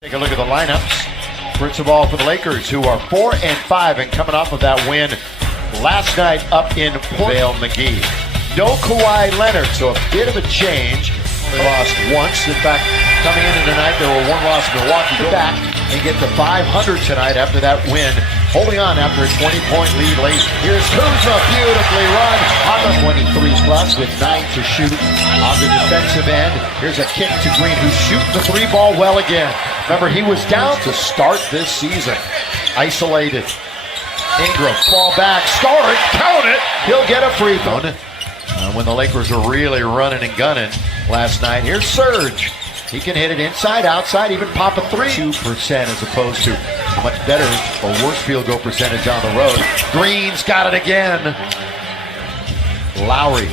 Take a look at the lineups. First of all, for the Lakers, who are 4-5 and coming off of that win last night up in Vale McGee. No Kawhi Leonard, so a bit of a change. They lost once. In fact, coming into tonight, there were one loss in Milwaukee. Go back and get to 500 tonight after that win. Holding on after a 20-point lead late. Here's Kuzma, beautifully run on the 23 plus with 9 to shoot on the defensive end. Here's a kick to Green, who's shooting the three ball well again. Remember, he was down to start this season. Isolated. Ingram, fall back, score it, count it. He'll get a free throw. When the Lakers were really running and gunning last night, here's Serge. He can hit it inside, outside, even pop a 2% as opposed to a much better or worse field goal percentage on the road. Green's got it again. Lowry.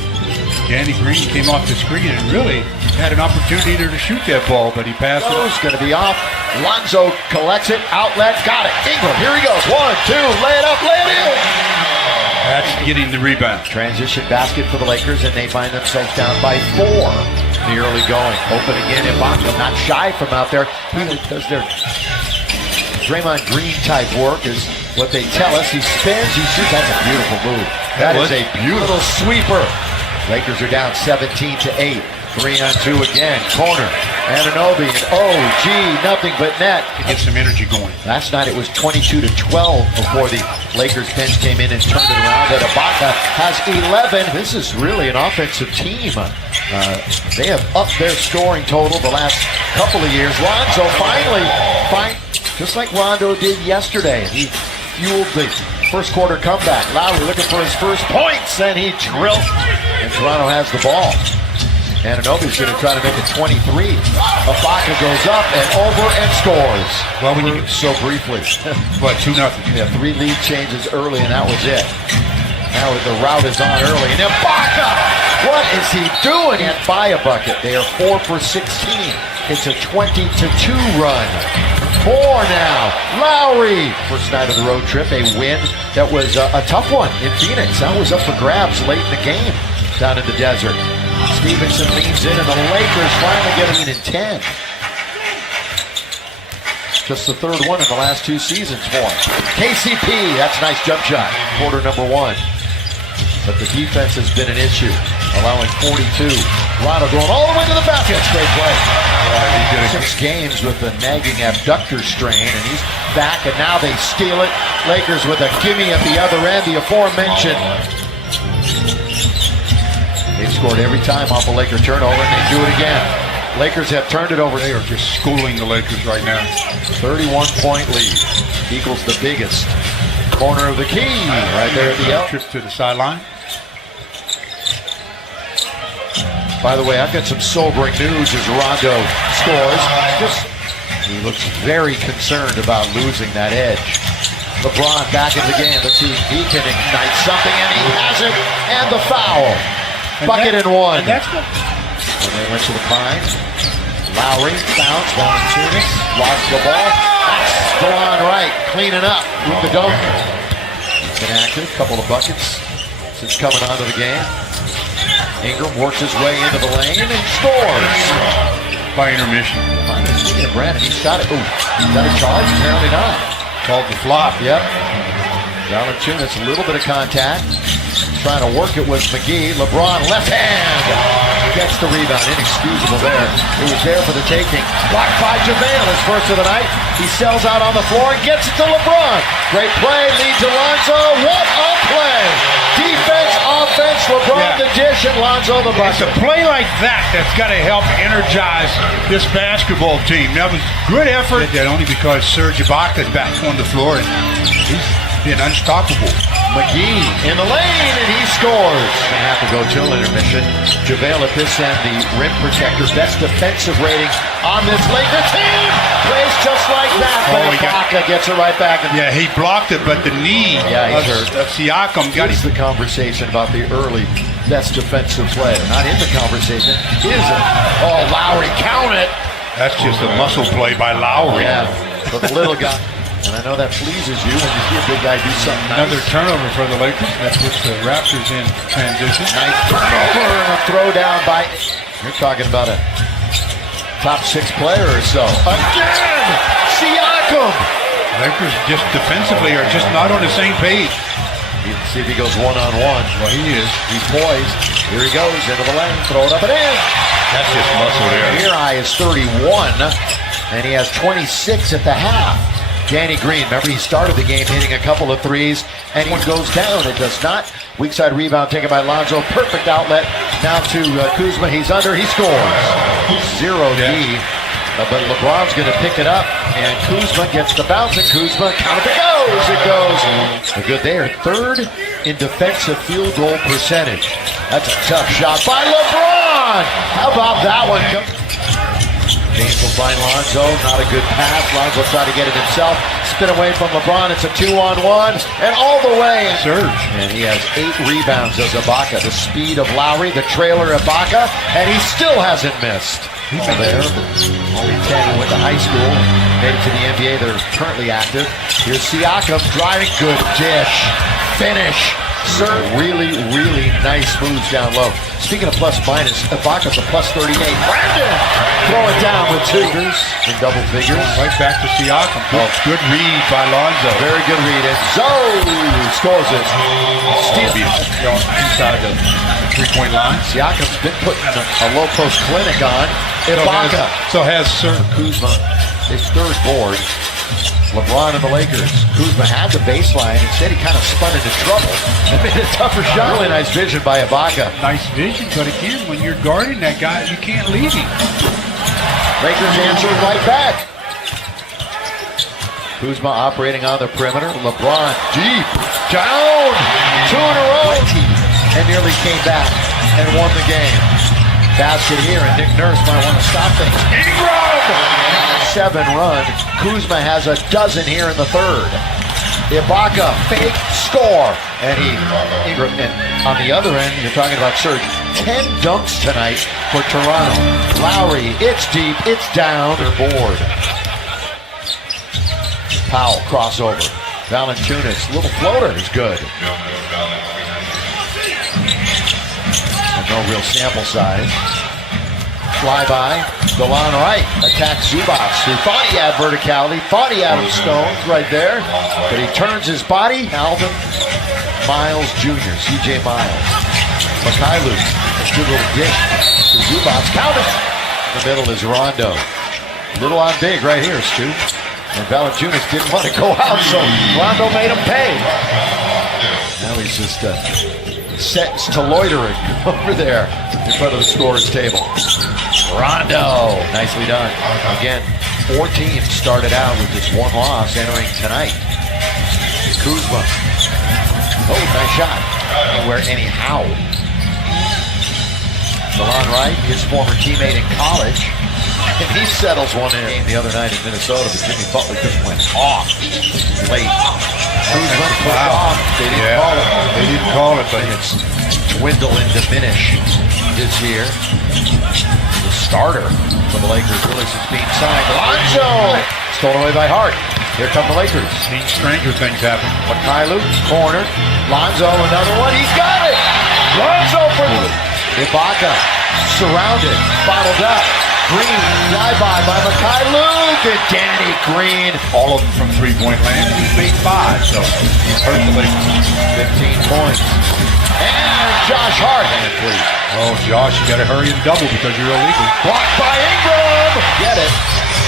Danny Green came off the screen and really had an opportunity to shoot that ball, but he passed it. It's going to be off. Lonzo collects it, outlet, got it. Ingram, here he goes. 1, 2, lay it up, lay it in. That's getting the rebound. Transition basket for the Lakers, and they find themselves down by 4 in the early going. Open again, Ibaka, not shy from out there. Because their Draymond Green type work is what they tell us. He spins, he shoots. That's a beautiful move. That is a beautiful sweeper. Lakers are down 17-8. 3-on-2 again. Corner. Anunoby. And nothing but net. To get some energy going. Last night it was 22-12 before the Lakers bench came in and turned it around. And Ibaka has 11. This is really an offensive team. They have upped their scoring total the last couple of years. Lonzo finally, just like Rondo did yesterday. He fueled the first quarter comeback. Lowry looking for his first points, and he drilled. And Toronto has the ball. Anunoby's going to try to make it 23. Ibaka goes up and over and scores. Well, when you so briefly. What, 2-0? Yeah, 3 lead changes early, and that was it. Now the route is on early, and Ibaka! What is he doing? And by a bucket. They are 4 for 16. It's a 20-2 run. 4 now. Lowry. First night of the road trip, a win that was a tough one in Phoenix. That was up for grabs late in the game down in the desert. Stevenson leans in, and the Lakers finally get a lead in 10. Just the third one in the last 2 seasons for him. KCP, that's a nice jump shot. Quarter number 1. But the defense has been an issue, allowing 42. Rondo going all the way to the basket. Great play. He did 6 games with a nagging abductor strain, and he's back, and now they steal it. Lakers with a gimme at the other end, the aforementioned. They've scored every time off a Laker turnover, and they do it again. Lakers have turned it over. They are just schooling the Lakers right now. 31-point lead equals the biggest corner of the key right there at the L. Trip to the sideline. By the way, I've got some sobering news as Rondo scores. He looks very concerned about losing that edge. LeBron back in the game. Let's see if he can ignite something, and he has it. And the foul. Bucket and 1. And they went to the Pines. Lowry, bounce, Valanciunas, lost the ball. That's Delon Wright cleaning up with the dunk. He's been active, couple of buckets since coming onto the game. Ingram works his way into the lane and scores. By intermission. Speaking of Brandon, he shot it. Ooh, is that a charge? Apparently not. Called the flop. Yep. Valanciunas, a little bit of contact. Trying to work it was McGee. LeBron, left hand. Gets the rebound. Inexcusable there. It was there for the taking. Blocked by JaVale, his first of the night. He sells out on the floor and gets it to LeBron. Great play. Lead to Lonzo. What a play. Defense, offense. LeBron the dish and Lonzo the bucket. It's a play like that's got to help energize this basketball team. That was good effort. That only because Serge Ibaka is back on the floor and he's been unstoppable. McGee in the lane, and he scores. Gonna have to go till intermission. JaVale at this end, the rim protector, best defensive rating on this Laker team. Plays just like that, but Ibaka gets it right back. Yeah, he blocked it, but the knee of Siakam got the conversation about the early best defensive play. Not in the conversation, is it? Oh, Lowry, count it. That's just a muscle play by Lowry. Yeah, but the little guy. And I know that pleases you when you see a big guy do something nice. Another turnover for the Lakers. That puts the Raptors in transition. Nice turnover and a throw down by... You're talking about a top 6 player or so. Again! Lakers just defensively are just not on the same page. Let's see if he goes one-on-one. Well, he is. He's poised. Here he goes into the lane. Throw it up and in. That's just muscle there. Career high is 31, and he has 26 at the half. Danny Green, remember he started the game hitting a couple of threes, and one goes down. It does not. Weak side rebound taken by Lonzo. Perfect outlet. Now to Kuzma. He's under. He scores. 0D. But LeBron's going to pick it up, and Kuzma gets the bounce, and Kuzma, count it goes! It goes. Good there. Third in defensive field goal percentage. That's a tough shot by LeBron! How about that one? James will find Lonzo. Not a good pass. Lonzo try to get it himself. Spin away from LeBron. It's a 2-on-1, and all the way. Surge. And he has 8 rebounds as Ibaka. The speed of Lowry, the trailer Ibaka, and he still hasn't missed. He's there. Only 10 went to high school. Made it to the NBA. They're currently active. Here's Siakam driving. Good dish. Finish. Serve. Really, really nice moves down low. Speaking of plus minus, Ibaka's a plus 38. Brandon! Throw it down with 2 in double figures. Right back to Siakam. Good read by Lonzo. Very good read. And Zoe scores it. Stevie inside the three-point line. Siakam's been putting a low post clinic on. Ibaka. So has Sir Kuzma, his third board. LeBron and the Lakers. Kuzma had the baseline. Instead, he kind of spun into trouble and made a tougher shot. Really nice vision by Ibaka. Nice vision, but again, when you're guarding that guy, you can't leave him. Lakers answer right back. Kuzma operating on the perimeter. LeBron deep. Down. 2 in a row. And nearly came back and won the game. Basket here, and Nick Nurse might want to stop things. Ingram! 7 run. Kuzma has a dozen here in the third. Ibaka, fake, score. And Ingram, and on the other end, you're talking about Serge. 10 dunks tonight for Toronto. Lowry, it's deep, it's down. They're bored. Powell, crossover. Valanciunas, little floater is good. No real sample size. Flyby. Delon Wright attacks Zubac, who thought he had verticality, thought he had him stoned right there, but he turns his body. Alvin Miles Jr., C.J. Miles. Mikhailuk, a good little dish to Zubac. Count it! In the middle is Rondo. Little on big right here, Stu. And Valanciunas didn't want to go out, so Rondo made him pay. Now he's just sentenced to loitering over there in front of the scorer's table. Rondo, nicely done. Again, 4 teams started out with just 1 loss entering tonight. Kuzma. Oh, nice shot. Anywhere, anyhow. Delon Wright, his former teammate in college. And he settles one in the other night in Minnesota, but Jimmy Butler just went off late. Kuzma put it off. They didn't call it. They didn't call it, but It's dwindle and diminish this year. The starter for the Lakers really since being signed. Lonzo! Stolen away by Hart. Here come the Lakers. seen stranger things happen. Mikhailuk, corner. Lonzo, another one. He's got it! Lonzo for Ibaka. Surrounded. Bottled up. Green, fly-by by Mikhailuk, and Danny Green. All of them from three-point land. He's made 5, so he's hurt the Lakers. 15 points. And Josh Hart. Oh, Josh, you got to hurry and double because you're illegal. Blocked by Ingram. Get it.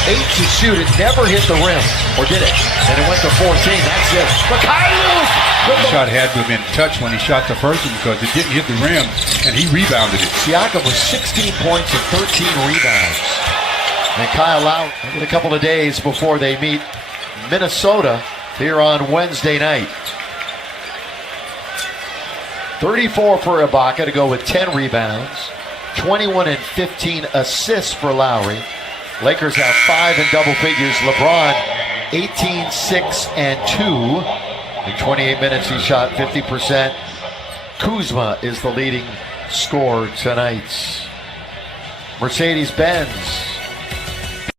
8 to shoot. It never hit the rim. Or did it? And it went to 14. That's it. Mikhailuk. The shot had to have been touched when he shot the first one because it didn't hit the rim, and he rebounded it. Siakam with 16 points and 13 rebounds. And Kyle Lowry in a couple of days before they meet Minnesota here on Wednesday night. 34 for Ibaka to go with 10 rebounds. 21 and 15 assists for Lowry. Lakers have 5 in double figures. LeBron 18, 6, and 2. In 28 minutes, he shot 50%. Kuzma is the leading scorer tonight. Mercedes-Benz